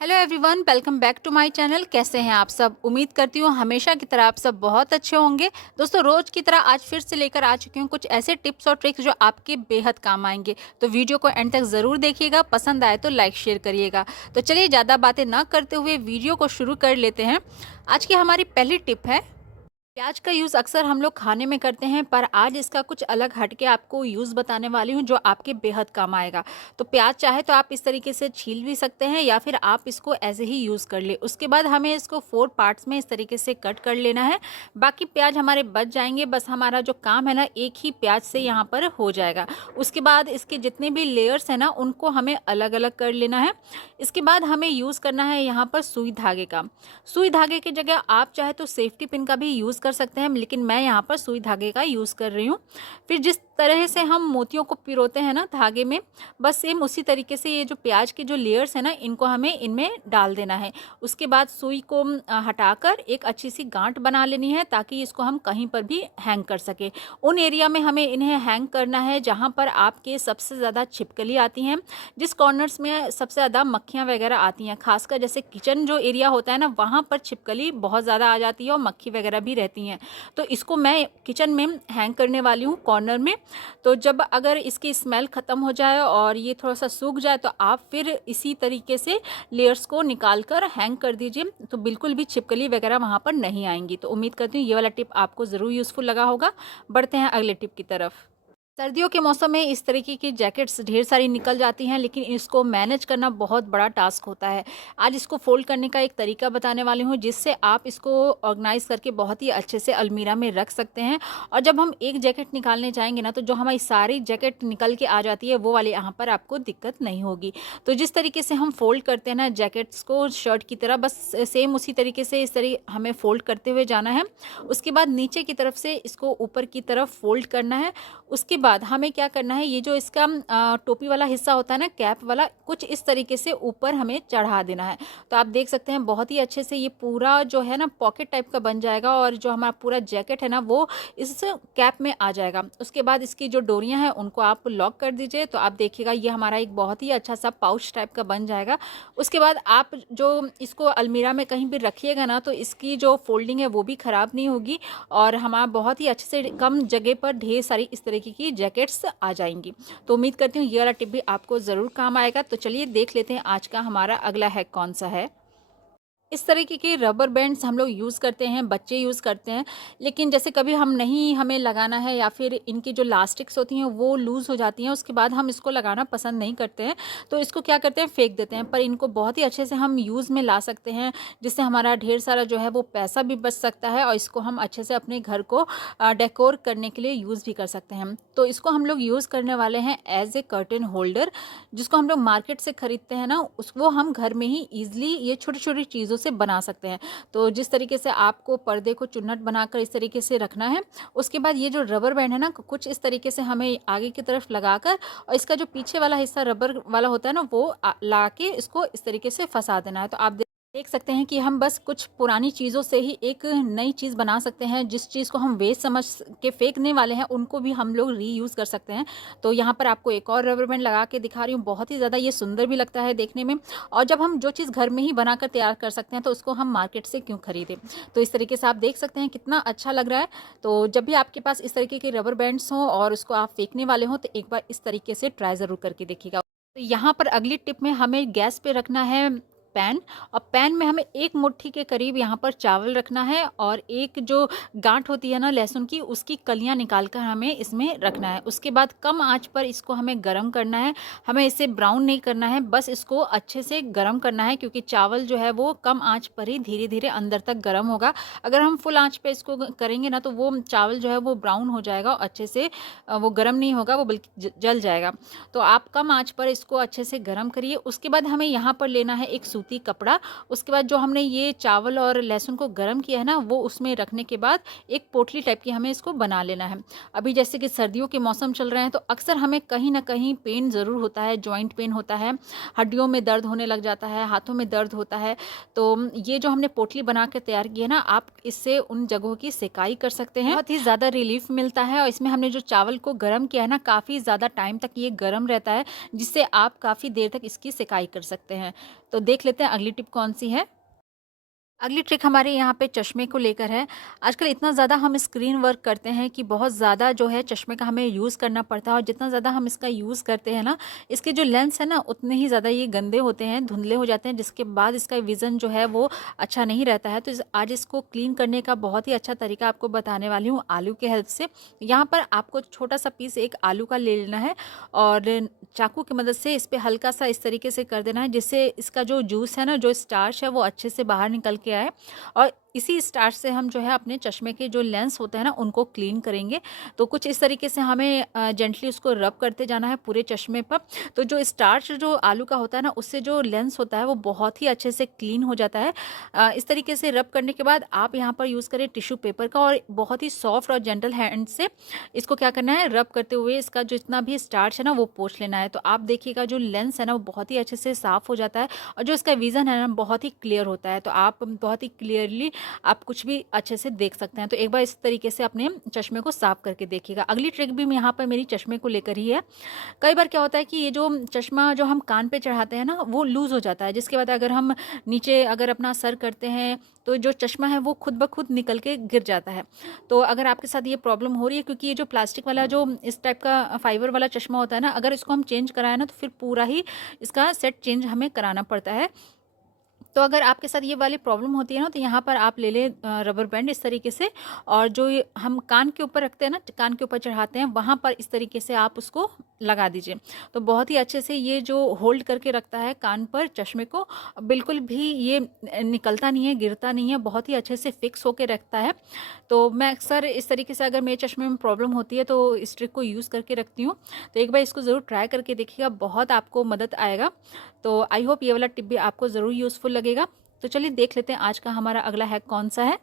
Hello everyone, welcome back to my channel. कैसे हैं आप सब? उम्मीद करती हूँ हमेशा की तरह आप सब बहुत अच्छे होंगे। दोस्तों, रोज की तरह आज फिर से लेकर आ चुकी हूँ कुछ ऐसे टिप्स और ट्रिक्स जो आपके बेहद काम आएंगे। तो वीडियो को एंड तक ज़रूर देखिएगा, पसंद आए तो लाइक शेयर करिएगा। तो चलिए ज़्यादा बातें ना करते हुए वीडियो को शुरू कर लेते हैं। आज की हमारी पहली टिप है, प्याज का यूज़ अक्सर हम लोग खाने में करते हैं, पर आज इसका कुछ अलग हटके आपको यूज़ बताने वाली हूँ जो आपके बेहद काम आएगा। तो प्याज चाहे तो आप इस तरीके से छील भी सकते हैं या फिर आप इसको ऐसे ही यूज़ कर ले। उसके बाद हमें इसको 4 पार्ट्स में इस तरीके से कट कर लेना है। बाकी प्याज हमारे बच जाएंगे, बस हमारा जो काम है ना एक ही प्याज से यहाँ पर हो जाएगा। उसके बाद इसके जितने भी लेयर्स हैं ना उनको हमें अलग अलग कर लेना है। इसके बाद हमें यूज़ करना है यहाँ पर सुई धागे का। सुई धागे की जगह आप चाहे तो सेफ्टी पिन का भी यूज़ कर सकते हैं, लेकिन मैं यहाँ पर सुई धागे का यूज़ कर रही हूँ। फिर जिस तरह से हम मोतियों को पिरोते हैं ना धागे में, बस सेम उसी तरीके से ये जो प्याज के जो लेयर्स है ना इनको हमें इनमें डाल देना है। उसके बाद सुई को हटाकर एक अच्छी सी गांठ बना लेनी है ताकि इसको हम कहीं पर भी हैंग कर सके। उन एरिया में हमें इन्हें हैंग करना है जहाँ पर आपके सबसे ज़्यादा छिपकली आती हैं, जिस कॉर्नर्स में सबसे ज़्यादा मक्खियाँ वगैरह आती हैं। खासकर जैसे किचन जो एरिया होता है ना वहाँ पर छिपकली बहुत ज़्यादा आ जाती है और मक्खी वगैरह भी रहती हैं। तो इसको मैं किचन में हैंग करने वाली हूँ कॉर्नर में। तो जब अगर इसकी स्मेल ख़त्म हो जाए और ये थोड़ा सा सूख जाए तो आप फिर इसी तरीके से लेयर्स को निकाल कर हैंग कर दीजिए, तो बिल्कुल भी छिपकली वगैरह वहाँ पर नहीं आएंगी। तो उम्मीद करती हूँ ये वाला टिप आपको ज़रूर यूज़फुल लगा होगा। बढ़ते हैं अगले टिप की तरफ। सर्दियों के मौसम में इस तरीके की जैकेट्स ढेर सारी निकल जाती हैं, लेकिन इसको मैनेज करना बहुत बड़ा टास्क होता है। आज इसको फोल्ड करने का एक तरीका बताने वाली हूँ जिससे आप इसको ऑर्गेनाइज करके बहुत ही अच्छे से अलमीरा में रख सकते हैं। और जब हम एक जैकेट निकालने जाएंगे ना तो जो हमारी सारी जैकेट निकल के आ जाती है वो वाली यहाँ पर आपको दिक्कत नहीं होगी। तो जिस तरीके से हम फोल्ड करते हैं ना जैकेट्स को शर्ट की तरह, बस सेम उसी तरीके से इस तरह हमें फोल्ड करते हुए जाना है। उसके बाद नीचे की तरफ से इसको ऊपर की तरफ फोल्ड करना है। उसके बाद हमें क्या करना है, ये जो इसका टोपी वाला हिस्सा होता है ना कैप वाला, कुछ इस तरीके से ऊपर हमें चढ़ा देना है। तो आप देख सकते हैं बहुत ही अच्छे से ये पूरा जो है ना पॉकेट टाइप का बन जाएगा और जो हमारा पूरा जैकेट है ना वो इस कैप में आ जाएगा। उसके बाद इसकी जो डोरियां हैं उनको आप लॉक कर दीजिए, तो आप देखिएगा ये हमारा एक बहुत ही अच्छा सा पाउच टाइप का बन जाएगा। उसके बाद आप जो इसको अलमीरा में कहीं भी रखिएगा ना तो इसकी जो फोल्डिंग है वो भी ख़राब नहीं होगी और हमारा बहुत ही अच्छे से कम जगह पर ढेर सारी इस तरीके की जैकेट्स आ जाएंगी। तो उम्मीद करती हूँ ये वाला टिप भी आपको ज़रूर काम आएगा। तो चलिए देख लेते हैं आज का हमारा अगला हैक कौन सा है। इस तरीके के रबर बैंड्स हम लोग यूज़ करते हैं, बच्चे यूज़ करते हैं, लेकिन जैसे कभी हम नहीं हमें लगाना है या फिर इनकी जो लास्टिक्स होती हैं वो लूज़ हो जाती हैं, उसके बाद हम इसको लगाना पसंद नहीं करते हैं, तो इसको क्या करते हैं फेंक देते हैं। पर इनको बहुत ही अच्छे से हम यूज़ में ला सकते हैं, जिससे हमारा ढेर सारा जो है वो पैसा भी बच सकता है और इसको हम अच्छे से अपने घर को डेकोर करने के लिए यूज़ भी कर सकते हैं। तो इसको हम लोग यूज़ करने वाले हैं एज ए कर्टन होल्डर, जिसको हम लोग मार्केट से ख़रीदते हैं ना उसको हम घर में ही ईजिली ये छोटी छोटी चीज़ों से बना सकते हैं। तो जिस तरीके से आपको पर्दे को चुन्नट बनाकर इस तरीके से रखना है, उसके बाद ये जो रबर बैंड है ना कुछ इस तरीके से हमें आगे की तरफ लगाकर और इसका जो पीछे वाला हिस्सा रबर वाला होता है ना वो ला के इसको इस तरीके से फंसा देना है। तो आप देख सकते हैं कि हम बस कुछ पुरानी चीज़ों से ही एक नई चीज़ बना सकते हैं। जिस चीज़ को हम वेस्ट समझ के फेंकने वाले हैं उनको भी हम लोग रीयूज़ कर सकते हैं। तो यहाँ पर आपको एक और रबर बैंड लगा के दिखा रही हूँ, बहुत ही ज़्यादा ये सुंदर भी लगता है देखने में। और जब हम जो चीज़ घर में ही बनाकर तैयार कर सकते हैं तो उसको हम मार्केट से क्यों खरीदें। तो इस तरीके से आप देख सकते हैं कितना अच्छा लग रहा है। तो जब भी आपके पास इस तरीके के रबर बैंड्स हों और उसको आप फेंकने वाले हों तो एक बार इस तरीके से ट्राई ज़रूर करके देखिएगा। तो यहाँ पर अगली टिप में हमें गैस पे रखना है पैन, और पैन में हमें एक मुट्ठी के करीब यहाँ पर चावल रखना है और एक जो गांठ होती है ना लहसुन की उसकी कलियां निकाल कर हमें इसमें रखना है। उसके बाद कम आंच पर इसको हमें गरम करना है। हमें इसे ब्राउन नहीं करना है, बस इसको अच्छे से गरम करना है क्योंकि चावल जो है वो कम आंच पर ही धीरे धीरे अंदर तक गरम होगा। अगर हम फुल आंच पे इसको करेंगे ना तो वो चावल जो है वो ब्राउन हो जाएगा और अच्छे से वो गरम नहीं होगा, वो बल्कि जल जाएगा। तो आप कम आंच पर इसको अच्छे से गरम करिए। उसके बाद हमें यहाँ पर लेना है एक सूती कपड़ा। उसके बाद जो हमने ये चावल और लहसुन को गरम किया है ना वो उसमें रखने के बाद एक पोटली टाइप की हमें इसको बना लेना है। अभी जैसे कि सर्दियों के मौसम चल रहे हैं तो अक्सर हमें कहीं ना कहीं पेन ज़रूर होता है, जॉइंट पेन होता है, हड्डियों में दर्द होने लग जाता है, हाथों में दर्द होता है। तो ये जो हमने पोटली बना कर तैयार की है ना आप इससे उन जगहों की सिकाई कर सकते हैं, बहुत ही ज़्यादा रिलीफ मिलता है। और इसमें हमने जो चावल को गर्म किया है ना काफ़ी ज़्यादा टाइम तक ये गर्म रहता है, जिससे आप काफ़ी देर तक इसकी सिकाई कर सकते हैं। तो देख लेते हैं अगली टिप कौन सी है। अगली ट्रिक हमारे यहाँ पे चश्मे को लेकर है। आजकल इतना ज़्यादा हम स्क्रीन वर्क करते हैं कि बहुत ज़्यादा जो है चश्मे का हमें यूज़ करना पड़ता है, और जितना ज़्यादा हम इसका यूज़ करते हैं ना, इसके जो लेंस है ना उतने ही ज़्यादा ये गंदे होते हैं, धुंधले हो जाते हैं, जिसके बाद इसका विज़न जो है वो अच्छा नहीं रहता है। तो आज इसको क्लीन करने का बहुत ही अच्छा तरीका आपको बताने वाली हूँ आलू के हेल्प से। यहाँ पर आपको छोटा सा पीस एक आलू का ले लेना है, और चाकू की मदद से इस पर हल्का सा इस तरीके से कर देना है, जिससे इसका जो जूस है ना, जो स्टार्च है, वो अच्छे से बाहर निकल के आए। और इसी स्टार्च से हम जो है अपने चश्मे के जो लेंस होते हैं ना उनको क्लीन करेंगे। तो कुछ इस तरीके से हमें जेंटली उसको रब करते जाना है पूरे चश्मे पर। तो जो स्टार्च जो आलू का होता है ना, उससे जो लेंस होता है वो बहुत ही अच्छे से क्लीन हो जाता है। इस तरीके से रब करने के बाद आप यहाँ पर यूज़ करें टिश्यू पेपर का, और बहुत ही सॉफ्ट और जेंटल हैंड से इसको क्या करना है, रब करते हुए इसका जो जितना भी स्टार्च है ना वो पोंछ लेना है। तो आप देखिएगा जो लेंस है ना वो बहुत ही अच्छे से साफ़ हो जाता है, और जो इसका विज़न है ना बहुत ही क्लियर होता है। तो आप बहुत ही क्लियरली आप कुछ भी अच्छे से देख सकते हैं। तो एक बार इस तरीके से अपने चश्मे को साफ करके देखिएगा। अगली ट्रिक भी यहाँ पर मेरी चश्मे को लेकर ही है। कई बार क्या होता है कि ये जो चश्मा जो हम कान पे चढ़ाते हैं ना वो लूज़ हो जाता है, जिसके बाद अगर हम नीचे अगर अपना सर करते हैं तो जो चश्मा है वो खुद ब खुद निकल के गिर जाता है। तो अगर आपके साथ ये प्रॉब्लम हो रही है, क्योंकि ये जो प्लास्टिक वाला जो इस टाइप का फाइबर वाला चश्मा होता है ना, अगर इसको हम चेंज कराएं ना तो फिर पूरा ही इसका सेट चेंज हमें कराना पड़ता है। तो अगर आपके साथ ये वाली प्रॉब्लम होती है ना, तो यहाँ पर आप ले लें रबर बैंड इस तरीके से, और जो ये हम कान के ऊपर रखते हैं ना, कान के ऊपर चढ़ाते हैं, वहाँ पर इस तरीके से आप उसको लगा दीजिए। तो बहुत ही अच्छे से ये जो होल्ड करके रखता है कान पर चश्मे को, बिल्कुल भी ये निकलता नहीं है, गिरता नहीं है, बहुत ही अच्छे से फिक्स होके रखता है। तो मैं अक्सर इस तरीके से अगर मेरे चश्मे में प्रॉब्लम होती है तो इस ट्रिक को यूज़ करके रखती हूँ। तो एक बार इसको ज़रूर ट्राई करके देखिएगा, बहुत आपको मदद आएगा। तो आई होप ये वाला टिप भी आपको ज़रूर यूज़फुल लगेगा। तो चलिए देख लेते हैं आज का हमारा अगला हैक कौन सा है।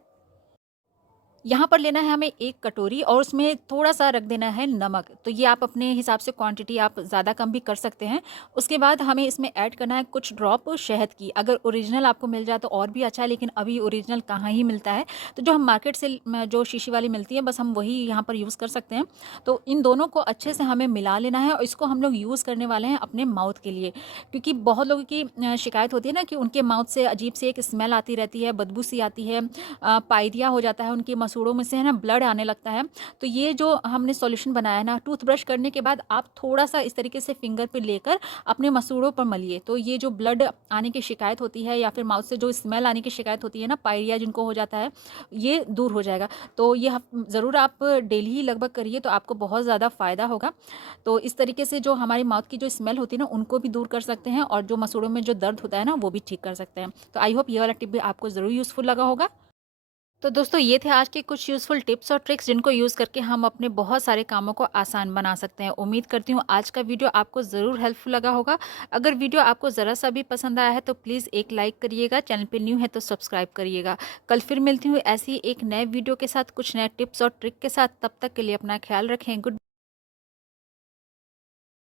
यहाँ पर लेना है हमें एक कटोरी, और उसमें थोड़ा-सा रख देना है नमक। तो ये आप अपने हिसाब से क्वांटिटी आप ज़्यादा कम भी कर सकते हैं। उसके बाद हमें इसमें ऐड करना है कुछ ड्रॉप शहद की। अगर ओरिजिनल आपको मिल जाए तो और भी अच्छा है, लेकिन अभी ओरिजिनल कहाँ ही मिलता है। तो जो हम मार्केट से जो शीशी वाली मिलती है, बस हम वही यहाँ पर यूज़ कर सकते हैं। तो इन दोनों को अच्छे से हमें मिला लेना है, और इसको हम लोग यूज़ करने वाले हैं अपने माउथ के लिए। क्योंकि बहुत लोगों की शिकायत होती है ना कि उनके माउथ से अजीब सी एक स्मेल आती रहती है, बदबू सी आती है, पायरिया हो जाता है, उनके मसूड़ों में से है ना ब्लड आने लगता है। तो ये जो हमने सॉल्यूशन बनाया है ना, टूथब्रश करने के बाद आप थोड़ा-सा इस तरीके से फिंगर पे लेकर अपने मसूड़ों पर मलिए। तो ये जो ब्लड आने की शिकायत होती है, या फिर माउथ से जो स्मेल आने की शिकायत होती है ना, पायरिया जिनको हो जाता है, ये दूर हो जाएगा। तो ये ज़रूर आप डेली ही लगभग करिए, तो आपको बहुत ज़्यादा फ़ायदा होगा। तो इस तरीके से जो हमारी माउथ की जो स्मेल होती है ना, उनको भी दूर कर सकते हैं, और जो मसूड़ों में जो दर्द होता है ना, वो भी ठीक कर सकते हैं। तो आई होप ये वाला टिप भी आपको ज़रूर यूज़फुल लगा होगा। तो दोस्तों ये थे आज के कुछ यूज़फुल टिप्स और ट्रिक्स, जिनको यूज़ करके हम अपने बहुत सारे कामों को आसान बना सकते हैं। उम्मीद करती हूँ आज का वीडियो आपको ज़रूर हेल्पफुल लगा होगा। अगर वीडियो आपको ज़रा सा भी पसंद आया है तो प्लीज़ एक लाइक करिएगा, चैनल पे न्यू है तो सब्सक्राइब करिएगा। कल फिर मिलती हूँ ऐसी एक नए वीडियो के साथ, कुछ नए टिप्स और ट्रिक के साथ। तब तक के लिए अपना ख्याल रखें। गुड